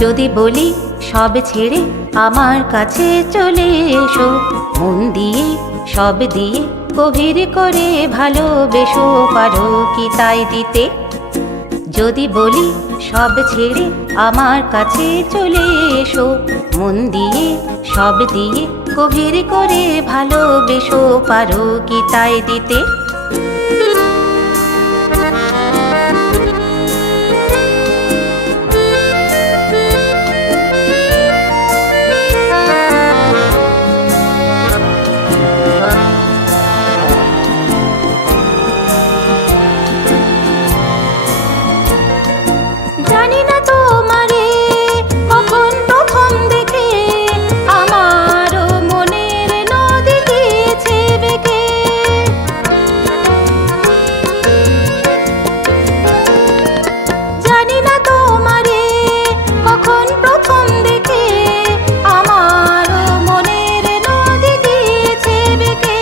যদি বলি সব ছেড়ে আমার কাছে চলে এসো, মন দিয়ে সব দিয়ে গভীর করে ভালোবেসো, পারো কি তাই দিতে? যদি বলি সব ছেড়ে আমার কাছে চলে এসো, মন দিয়ে সব দিয়ে গভীর করে ভালোবেসো, পারো কি তাই দিতে? জানি না তোমারে কখন প্রথম দেখে আমারও মনের নদী গিয়েছে বেঁকে। জানি না তোমারে কখন প্রথম দেখে আমারও মনের নদী গিয়েছে বেঁকে।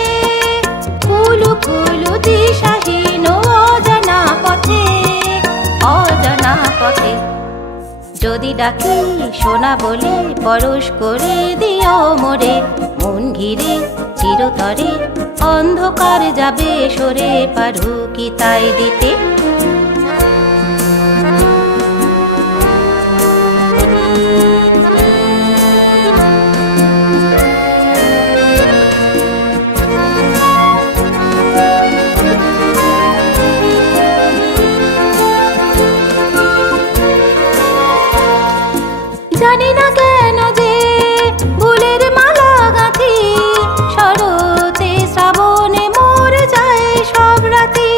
ফুলু ফুলু দিশাহীন অজানা পথে, অজানা পথে যদি ডাকি সোনা বলে পরশ করে দিও মোরে, মন ঘিরে চিরতরে অন্ধকার যাবে সরে, পারো কি তাই দিতে? জানি না কেন যে ফুলের মালা গাঁথি, শরতে শ্রাবণে মরে যায় সব রাতি।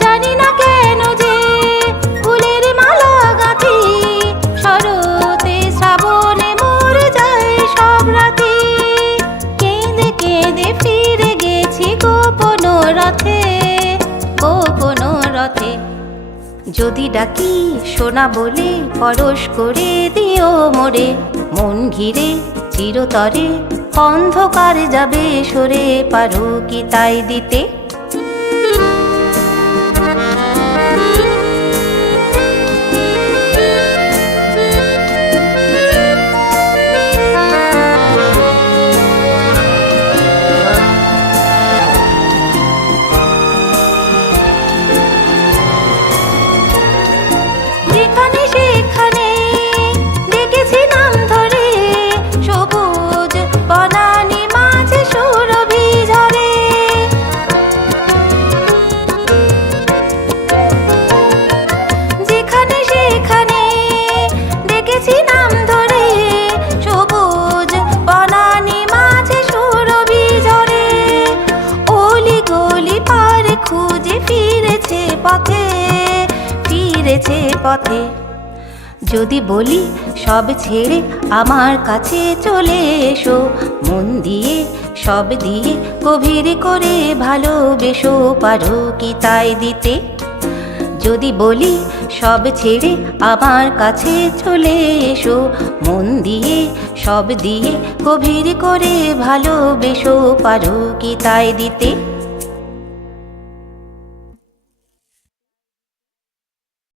জানি না কেন যে ফুলের মালা গাঁথি, শরতে শ্রাবণে মরে যায় সব রাতি। কেঁদে কেঁদে ফিরে গেছি গোপন রথে, গোপন রথে যদি ডাকি সোনা বলে পরশ করে দিও মোরে, মন ঘিরে চিরতরে অন্ধকার যাবে সরে, পারো কি তাই দিতে? যেখানে সেখানে দেখেছি নাম ধরে, সবুজ বনানি মাঝে সুরভি ঝরে। যেখানে সেখানে দেখেছি নাম ধরে, সবুজ বনানি মাঝে সুরভি ঝরে। অলি গলি পার খুঁজে ফিরেছে পথে, ফিরেছে পথে যদি বলি সব ছেড়ে আমার কাছে চলে এসো, মন দিয়ে সব দিয়ে গভীর করে ভালোবেসো, পারো কি তাই দিতে? যদি বলি সব ছেড়ে আমার কাছে চলে এসো, মন দিয়ে সব দিয়ে গভীর করে ভালোবেসো, পারো কি তাই দিতে?